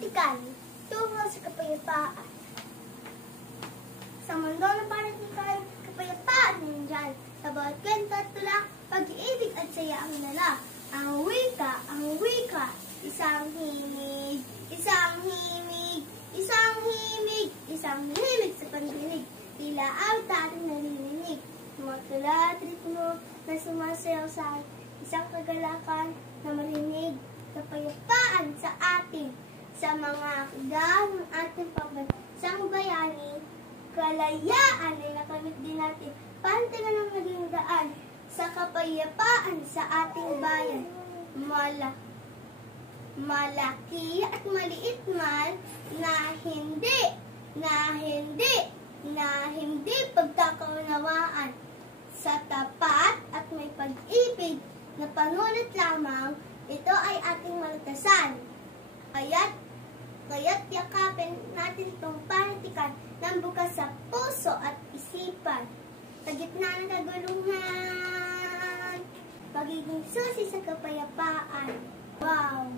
panitikan tungo sa kapayapaan. Sa mundo ng panitikan, kapayapaan nandiyan. Sa bawat kwento at tula, pag-iibig at saya ang nala. Ang wika, isang himig, isang himig, isang himig, isang himig sa pandinig. Tila awit ating naririnig. Mga tula at ritmo na sumasayaw sa isang kagalakan na marinig. Kapayapaan sa atin, sa mga akda ng ating pambansang bayani, kalayaan ay nakamit din natin. Pantingan ang naging daan sa kapayapaan sa ating bayan. Malaki at maliit man na hindi pagkakaunawaan. Sa tapat at may pag-ibig na panunot lamang, ito ay ating malutasan. Kaya't yakapin natin itong panitikan ng bukas sa puso at isipan. Sa gitna ng kaguluhan, pagiging susi sa kapayapaan. Wow!